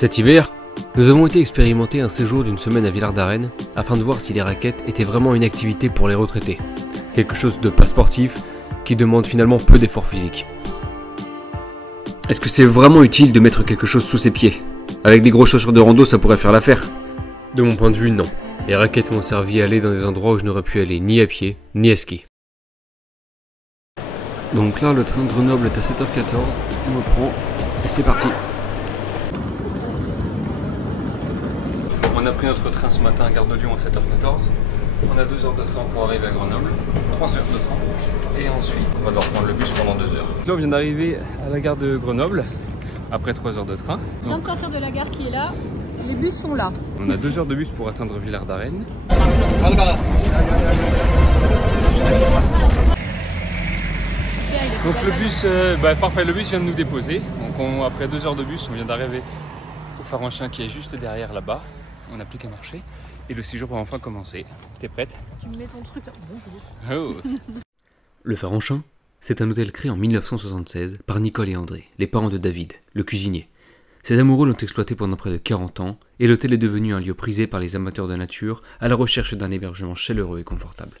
Cet hiver, nous avons été expérimenter un séjour d'une semaine à Villard-d'Arène afin de voir si les raquettes étaient vraiment une activité pour les retraités. Quelque chose de pas sportif qui demande finalement peu d'efforts physiques. Est-ce que c'est vraiment utile de mettre quelque chose sous ses pieds? Avec des grosses chaussures de rando, ça pourrait faire l'affaire. De mon point de vue, non. Les raquettes m'ont servi à aller dans des endroits où je n'aurais pu aller ni à pied, ni à ski. Donc là, le train de Grenoble est à 7h14, on me prend, et c'est parti. On a pris notre train ce matin à Gare de Lyon à 7h14. On a 2 heures de train pour arriver à Grenoble, 3 heures de train, et ensuite on va devoir prendre le bus pendant 2 heures. Là on vient d'arriver à la gare de Grenoble, après 3 heures de train. On vient de sortir de la gare qui est là, les bus sont là. On a 2 heures de bus pour atteindre Villard-d'Arène. Donc le bus, parfait, le bus vient de nous déposer. Donc après 2 heures de bus, on vient d'arriver au Farenchin qui est juste derrière là-bas. On n'a plus qu'à marcher et le séjour va enfin commencer. T'es prête? Tu me mets ton truc. Bonjour. Oh. Le Farenchin, c'est un hôtel créé en 1976 par Nicole et André, les parents de David, le cuisinier. Ces amoureux l'ont exploité pendant près de 40 ans et l'hôtel est devenu un lieu prisé par les amateurs de nature à la recherche d'un hébergement chaleureux et confortable.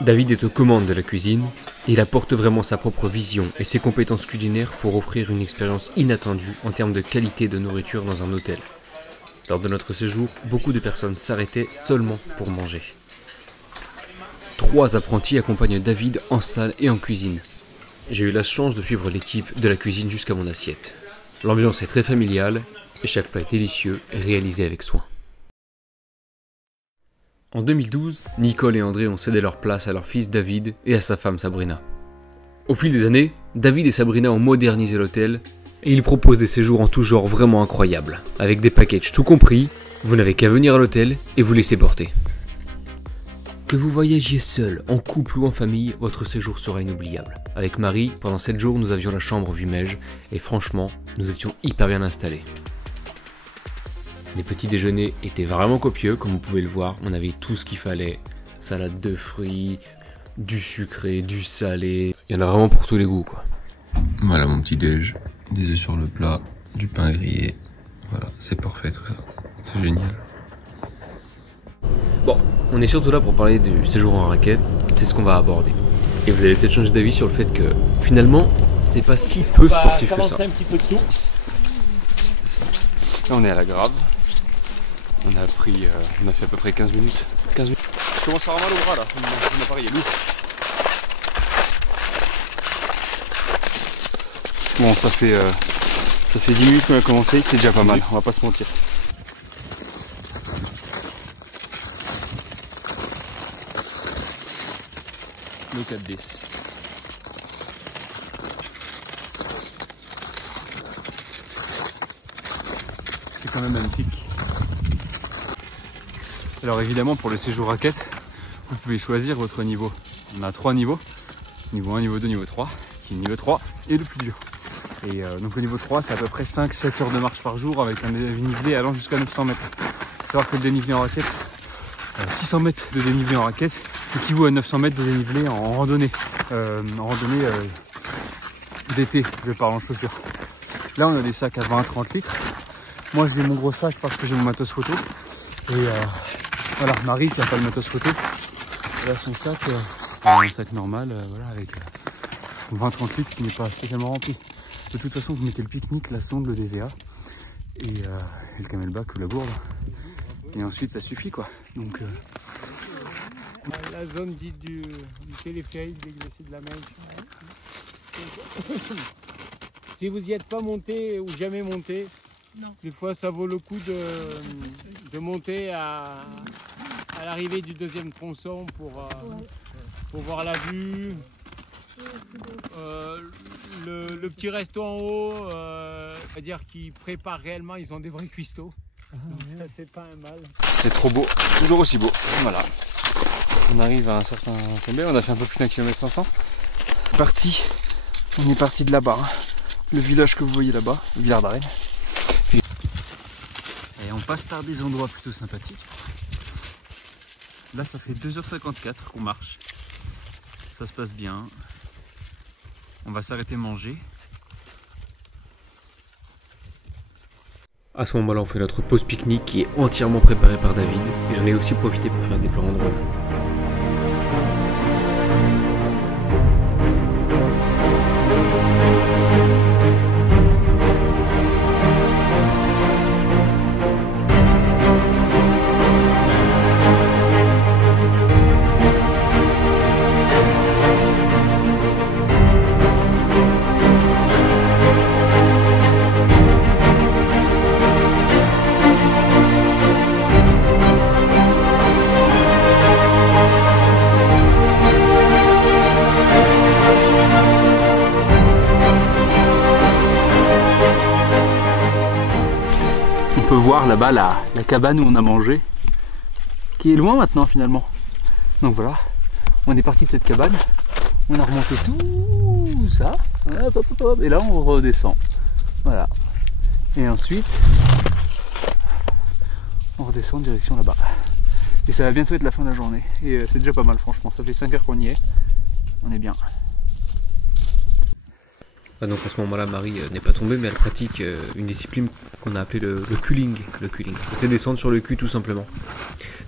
David est aux commandes de la cuisine et il apporte vraiment sa propre vision et ses compétences culinaires pour offrir une expérience inattendue en termes de qualité de nourriture dans un hôtel. Lors de notre séjour, beaucoup de personnes s'arrêtaient seulement pour manger. 3 apprentis accompagnent David en salle et en cuisine. J'ai eu la chance de suivre l'équipe de la cuisine jusqu'à mon assiette. L'ambiance est très familiale et chaque plat est délicieux et réalisé avec soin. En 2012, Nicole et André ont cédé leur place à leur fils David et à sa femme Sabrina. Au fil des années, David et Sabrina ont modernisé l'hôtel et ils proposent des séjours en tout genre vraiment incroyables. Avec des packages tout compris, vous n'avez qu'à venir à l'hôtel et vous laisser porter. Que vous voyagiez seul, en couple ou en famille, votre séjour sera inoubliable. Avec Marie, pendant 7 jours, nous avions la chambre vue Meige et franchement, nous étions hyper bien installés. Les petits déjeuners étaient vraiment copieux, comme vous pouvez le voir, on avait tout ce qu'il fallait. Salade de fruits, du sucré, du salé, il y en a vraiment pour tous les goûts quoi. Voilà mon petit déj, des œufs sur le plat, du pain grillé, voilà, c'est parfait tout ça, c'est génial. Bon, on est surtout là pour parler du séjour en raquette, c'est ce qu'on va aborder. Et vous allez peut-être changer d'avis sur le fait que, finalement, c'est pas si peu sportif que ça. Un petit peu de tout. Là on est à la Grave. On a fait à peu près 15 minutes. Je commence à avoir mal au bras là, mon appareil est lourd. Bon, ça fait 10 minutes qu'on a commencé, c'est déjà pas mal, on va pas se mentir. Le 4-10. C'est quand même magnifique. Alors évidemment pour le séjour raquette, vous pouvez choisir votre niveau. On a 3 niveaux, niveau 1, niveau 2, niveau 3, qui est le niveau 3 et le plus dur. Et donc le niveau 3 c'est à peu près 5-7 heures de marche par jour avec un dénivelé allant jusqu'à 900 mètres. Il faut savoir que le dénivelé en raquette, 600 mètres de dénivelé en raquette équivaut à 900 mètres de dénivelé en randonnée. D'été, je parle en chaussures. Là on a des sacs à 20-30 litres. Moi j'ai mon gros sac parce que j'ai mon matos photo. Et voilà, Marie qui n'a pas le matos photo, elle a son sac, un sac normal, voilà, avec 20-30 litres qui n'est pas spécialement rempli. De toute façon, vous mettez le pique-nique, la sonde, le DVA et le camelback ou la gourde. Et ensuite, ça suffit quoi. Donc, La zone dite du téléphérique des glaciers de la Meige. Si vous n'y êtes pas monté ou jamais monté, non. Des fois ça vaut le coup de monter à l'arrivée du 2e tronçon pour voir la vue. Le petit resto en haut, c'est-à-dire qu'ils préparent réellement, ils ont des vrais cuistots. Donc ça c'est pas un mal. c'est trop beau, toujours aussi beau. Voilà. On arrive à un certain sommet, on a fait un peu plus d'1 km 500. On est parti de là-bas, hein. Le village que vous voyez là-bas, Villard-d'Arène. Et on passe par des endroits plutôt sympathiques. Là ça fait 2h54 qu'on marche. Ça se passe bien. On va s'arrêter manger. À ce moment-là, on fait notre pause pique-nique qui est entièrement préparée par David, et j'en ai aussi profité pour faire des plans en drone. On peut voir là-bas la cabane où on a mangé, qui est loin maintenant finalement. Donc voilà, on est parti de cette cabane, on a remonté tout ça, et là on redescend. Voilà. Et ensuite, on redescend en direction là-bas. Et ça va bientôt être la fin de la journée. Et c'est déjà pas mal franchement, ça fait 5 heures qu'on y est. On est bien. Donc à ce moment-là, Marie n'est pas tombée, mais elle pratique une discipline qu'on a appelée le culling. Le culling, c'est descendre sur le cul tout simplement.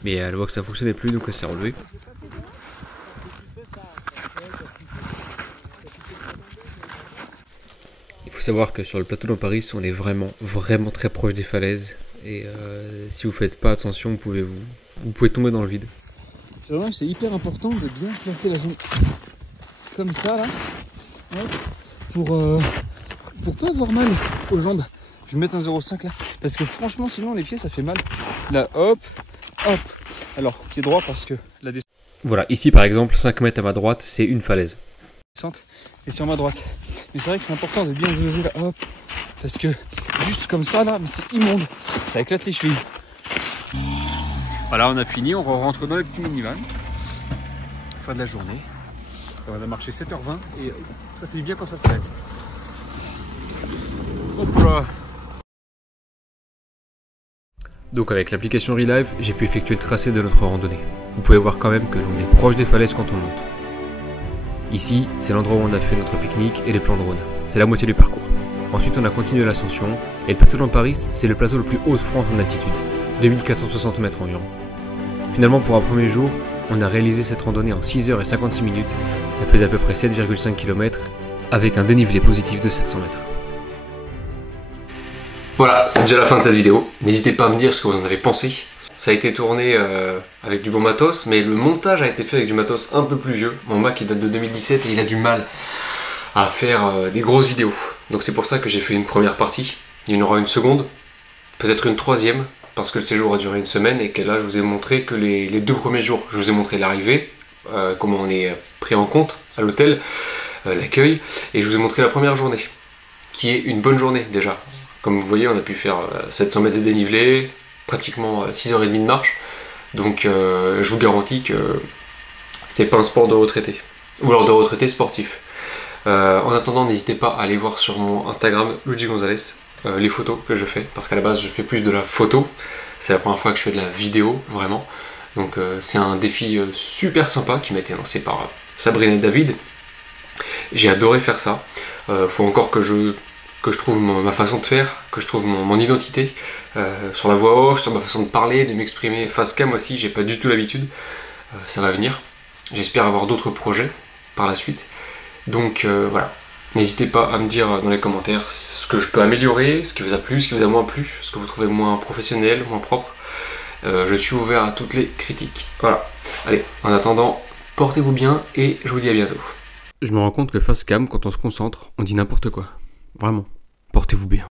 Mais elle voit que ça fonctionnait plus, donc elle s'est relevée. Il faut savoir que sur le plateau d'Amparis, on est vraiment très proche des falaises. Et si vous faites pas attention, vous pouvez tomber dans le vide. Vraiment, c'est hyper important de bien placer la jambe comme ça là. Ouais. Pour pas avoir mal aux jambes. Je vais mettre un 0,5 là, parce que franchement sinon les pieds ça fait mal. Là hop, hop. Alors pied droit parce que la descente. Voilà, ici par exemple, 5 mètres à ma droite, c'est une falaise. Et sur ma droite. Mais c'est vrai que c'est important de bien jauger là, hop. Parce que juste comme ça là, mais c'est immonde. Ça éclate les chevilles. Voilà, on a fini, on rentre dans le petit minivan. Fin de la journée. On a marché 7h20 et ça fait bien quand ça s'arrête. Hop là. Donc avec l'application Relive, j'ai pu effectuer le tracé de notre randonnée. Vous pouvez voir quand même que l'on est proche des falaises quand on monte. Ici, c'est l'endroit où on a fait notre pique-nique et les plans drone. C'est la moitié du parcours. Ensuite, on a continué l'ascension, et le plateau d'Amparis, c'est le plateau le plus haut de France en altitude, 2460 mètres environ. Finalement, pour un premier jour, on a réalisé cette randonnée en 6h56 minutes, elle faisait à peu près 7,5 km, avec un dénivelé positif de 700 mètres. Voilà, c'est déjà la fin de cette vidéo. N'hésitez pas à me dire ce que vous en avez pensé. Ça a été tourné avec du bon matos, mais le montage a été fait avec du matos un peu plus vieux. Mon Mac il date de 2017 et il a du mal à faire des grosses vidéos. Donc c'est pour ça que j'ai fait une première partie. Il y en aura une seconde, peut-être une troisième, parce que le séjour a duré une semaine et que là je vous ai montré que les 2 premiers jours, je vous ai montré l'arrivée, comment on est pris en compte à l'hôtel, l'accueil, et je vous ai montré la première journée, qui est une bonne journée déjà. Comme vous voyez, on a pu faire 700 mètres de dénivelé, pratiquement 6h30 de marche, donc je vous garantis que c'est pas un sport de retraité, ou alors de retraité sportif. En attendant, n'hésitez pas à aller voir sur mon Instagram, Luigi Gonzalez, les photos que je fais, parce qu'à la base je fais plus de la photo, c'est la première fois que je fais de la vidéo, vraiment, donc c'est un défi super sympa qui m'a été lancé par Sabrina et David. J'ai adoré faire ça, faut encore que je trouve ma façon de faire, que je trouve mon identité, sur la voix off, sur ma façon de parler, de m'exprimer, face cam aussi, j'ai pas du tout l'habitude, ça va venir, j'espère avoir d'autres projets par la suite, donc voilà, n'hésitez pas à me dire dans les commentaires ce que je peux améliorer, ce qui vous a plu, ce qui vous a moins plu, ce que vous trouvez moins professionnel, moins propre, je suis ouvert à toutes les critiques, voilà, allez, en attendant, portez-vous bien et je vous dis à bientôt. Je me rends compte que face cam, quand on se concentre, on dit n'importe quoi, vraiment. Portez-vous bien.